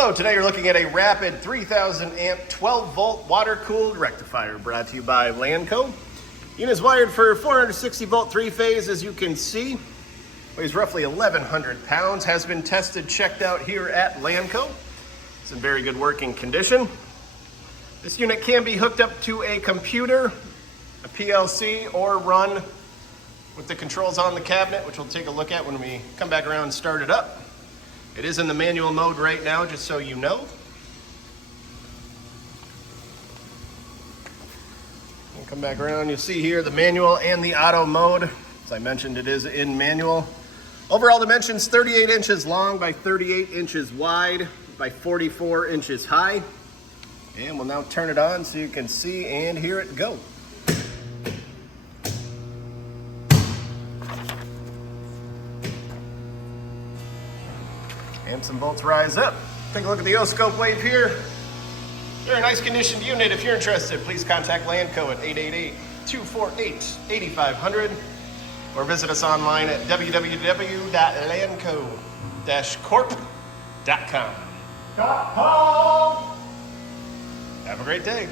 Hello, today you're looking at a rapid 3000 amp 12 volt water cooled rectifier brought to you by Lanco. Unit is wired for 460 volt 3-phase, as you can see. Weighs roughly 1,100 pounds, has been tested, checked out here at Lanco. It's in very good working condition. This unit can be hooked up to a computer, a PLC, or run with the controls on the cabinet, which we'll take a look at when we come back around and start it up. It is in the manual mode right now, just so you know. We'll come back around, you'll see here the manual and the auto mode. As I mentioned, it is in manual. Overall dimensions 38 inches long by 38 inches wide by 44 inches high. And we'll now turn it on so you can see and hear it go. And some volts rise up. Take a look at the O-scope wave here. Very nice conditioned unit. If you're interested, please contact Lanco at 888-248-8500 or visit us online at www.lanco-corp.com. Have a great day.